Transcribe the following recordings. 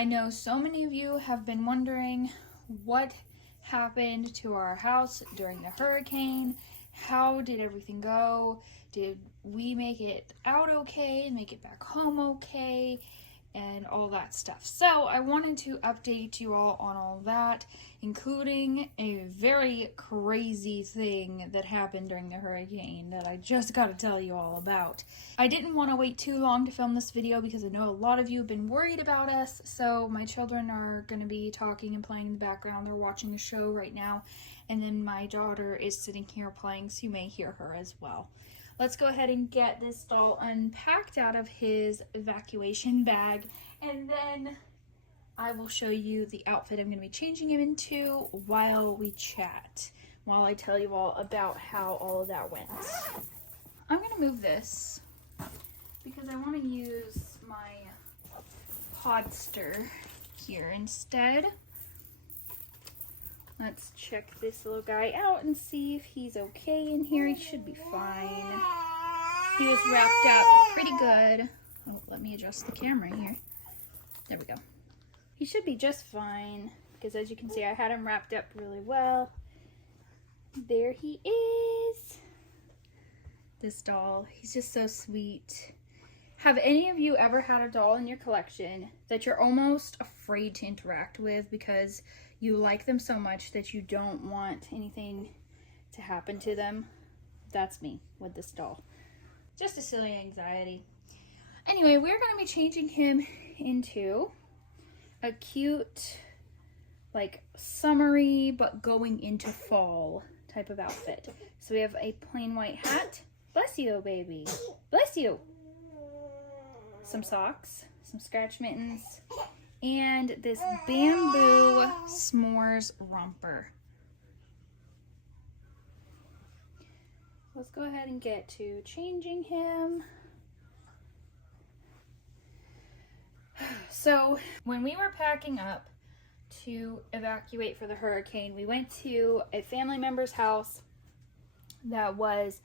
I know so many of you have been wondering what happened to our house during the hurricane. How did everything go? Did we make it out okay? Make it back home okay? And all that stuff. So I wanted to update you all on all that, including a very crazy thing that happened during the hurricane that I just got to tell you all about. I didn't want to wait too long to film this video because I know a lot of you have been worried about us, so my children are going to be talking and playing in the background. They're watching the show right now, and then my daughter is sitting here playing, so you may hear her as well. Let's go ahead and get this doll unpacked out of his evacuation bag, and then I will show you the outfit I'm going to be changing him into while we chat, while I tell you all about how all of that went. I'm going to move this because I want to use my podster here instead. Let's check this little guy out and see if he's okay in here. He should be fine. He was wrapped up pretty good. Oh, let me adjust the camera here. There we go. He should be just fine because, as you can see, I had him wrapped up really well. There he is. This doll, he's just so sweet. Have any of you ever had a doll in your collection that you're almost afraid to interact with because you like them so much that you don't want anything to happen to them? That's me with this doll. Just a silly anxiety. Anyway, we're going to be changing him into a cute, like, summery but going into fall type of outfit. So we have a plain white hat. Bless you, baby. Bless you. Some socks, some scratch mittens, and this bamboo s'mores romper. Let's go ahead and get to changing him. So when we were packing up to evacuate for the hurricane, we went to a family member's house that was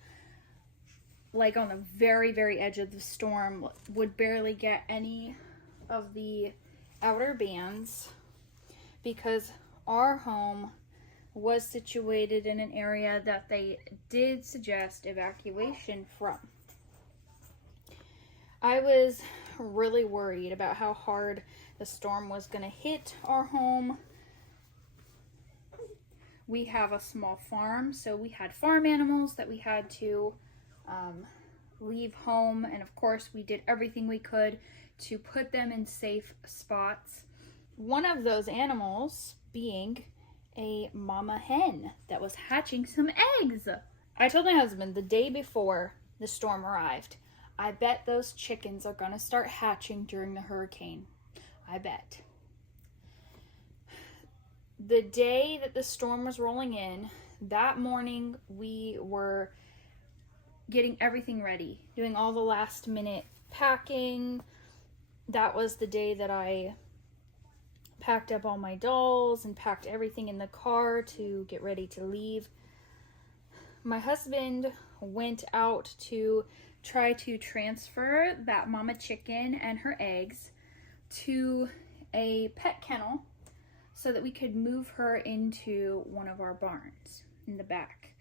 like on the very, very edge of the storm, would barely get any of the outer bands because our home was situated in an area that they did suggest evacuation from. I was really worried about how hard the storm was going to hit our home. We have a small farm, so we had farm animals that we had to leave home, and of course we did everything we could to put them in safe spots. One of those animals being a mama hen that was hatching some eggs. I told my husband the day before the storm arrived, I bet those chickens are gonna start hatching during the hurricane. I bet. The day that the storm was rolling in, that morning we were getting everything ready, doing all the last minute packing. That was the day that I packed up all my dolls and packed everything in the car to get ready to leave. My husband went out to try to transfer that mama chicken and her eggs to a pet kennel so that we could move her into one of our barns in the back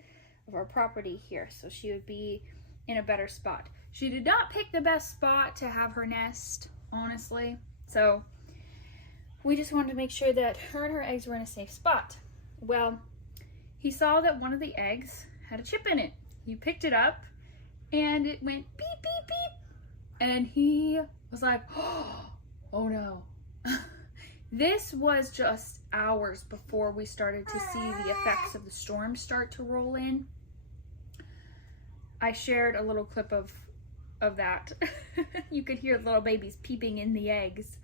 of our property here, so she would be in a better spot. She did not pick the best spot to have her nest, honestly, so we just wanted to make sure that her and her eggs were in a safe spot. Well, he saw that one of the eggs had a chip in it. He picked it up and it went beep, beep, beep, and he was like, oh no. This was just hours before we started to see the effects of the storm start to roll in. I shared a little clip of that. You could hear the little babies peeping in the eggs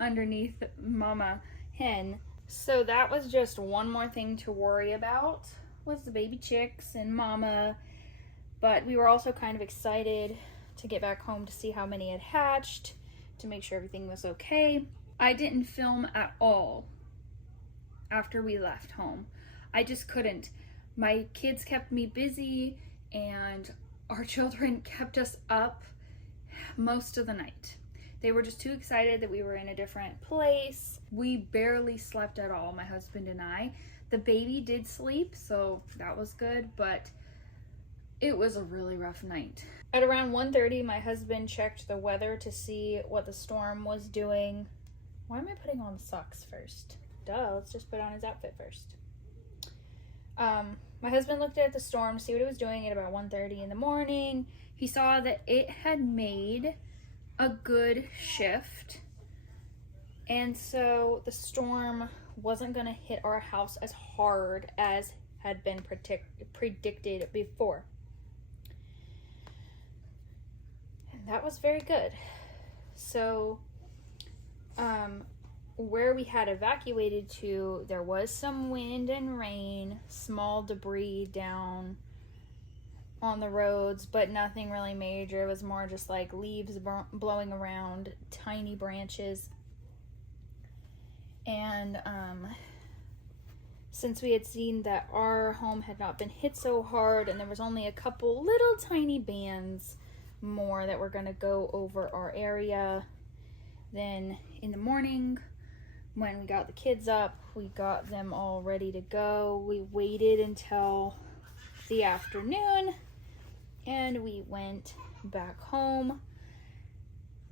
underneath mama hen. So that was just one more thing to worry about, was the baby chicks and mama. But we were also kind of excited to get back home to see how many had hatched, to make sure everything was okay. I didn't film at all after we left home. I just couldn't. My kids kept me busy and our children kept us up most of the night. They were just too excited that we were in a different place. We barely slept at all, my husband and I. The baby did sleep, so that was good, but it was a really rough night. At around 1:30, my husband checked the weather to see what the storm was doing. Why am I putting on socks first? Duh, let's just put on his outfit first. My husband looked at the storm to see what it was doing at about 1:30 in the morning. He saw that it had made a good shift, and so the storm wasn't going to hit our house as hard as had been predicted before. And that was very good. So where we had evacuated to, there was some wind and rain, small debris down on the roads, but nothing really major. It was more just like leaves blowing around, tiny branches. And since we had seen that our home had not been hit so hard, and there was only a couple little tiny bands more that were going to go over our area, then in the morning when we got the kids up, we got them all ready to go. We waited until the afternoon and we went back home.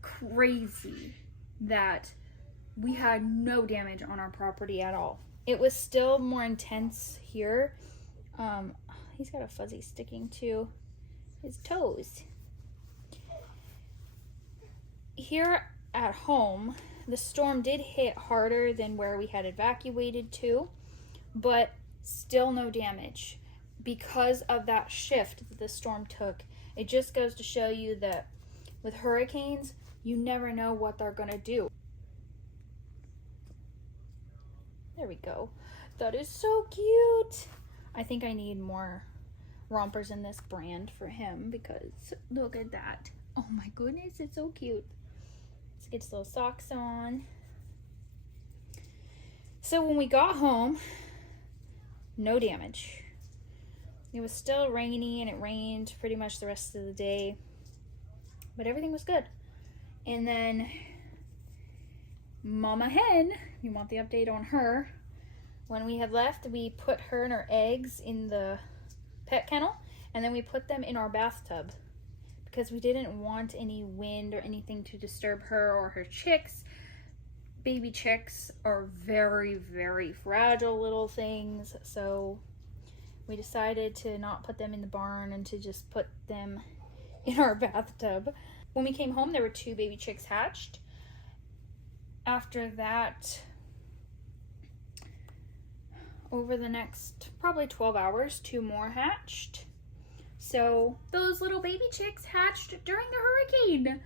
Crazy that we had no damage on our property at all. It was still more intense here. He's got a fuzzy sticking to his toes. Here at home, the storm did hit harder than where we had evacuated to, but still no damage because of that shift that the storm took. It just goes to show you that with hurricanes, you never know what they're gonna do. There we go. That is so cute. I think I need more rompers in this brand for him because look at that. Oh my goodness, it's so cute. Let's get his little socks on. So when we got home, no damage. It was still rainy and it rained pretty much the rest of the day, but everything was good. And then Mama Hen, you want the update on her. When we had left, we put her and her eggs in the pet kennel, and then we put them in our bathtub because we didn't want any wind or anything to disturb her or her chicks. Baby chicks are very, very fragile little things, so we decided to not put them in the barn and to just put them in our bathtub. When we came home, there were 2 baby chicks hatched. After that, over the next probably 12 hours, 2 more hatched. So those little baby chicks hatched during the hurricane.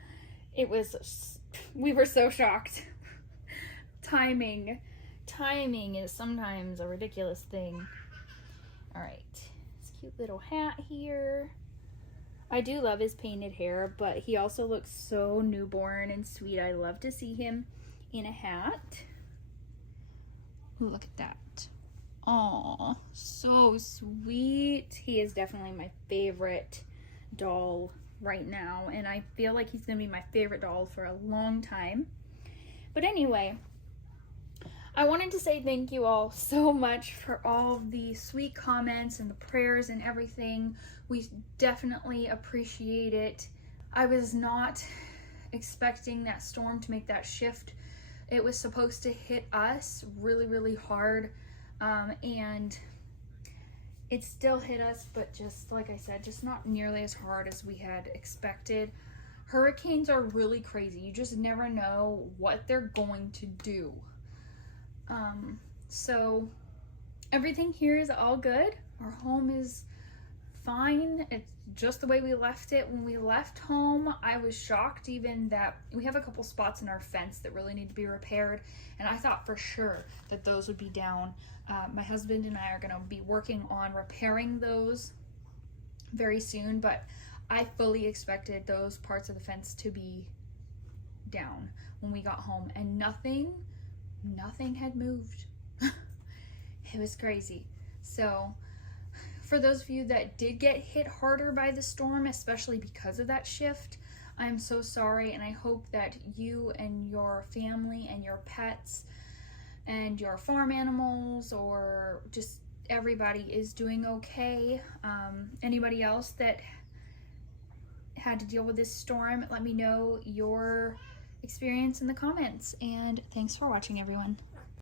We were so shocked. Timing is sometimes a ridiculous thing. All right, this cute little hat here. I do love his painted hair, but he also looks so newborn and sweet. I love to see him in a hat. Look at that. Aw, so sweet. He is definitely my favorite doll right now, and I feel like he's gonna be my favorite doll for a long time. But anyway, I wanted to say thank you all so much for all the sweet comments and the prayers and everything. We definitely appreciate it. I was not expecting that storm to make that shift. It was supposed to hit us really, really hard, and it still hit us, but just like I said, just not nearly as hard as we had expected. Hurricanes are really crazy. You just never know what they're going to do. So everything here is all good. Our home is fine. It's just the way we left it. When we left home, I was shocked even that we have a couple spots in our fence that really need to be repaired, and I thought for sure that those would be down. My husband and I are going to be working on repairing those very soon, but I fully expected those parts of the fence to be down when we got home, and nothing had moved. It was crazy. So for those of you that did get hit harder by the storm, especially because of that shift, I'm so sorry, and I hope that you and your family and your pets and your farm animals, or just everybody, is doing okay. Anybody else that had to deal with this storm, let me know your experience in the comments. And thanks for watching, everyone.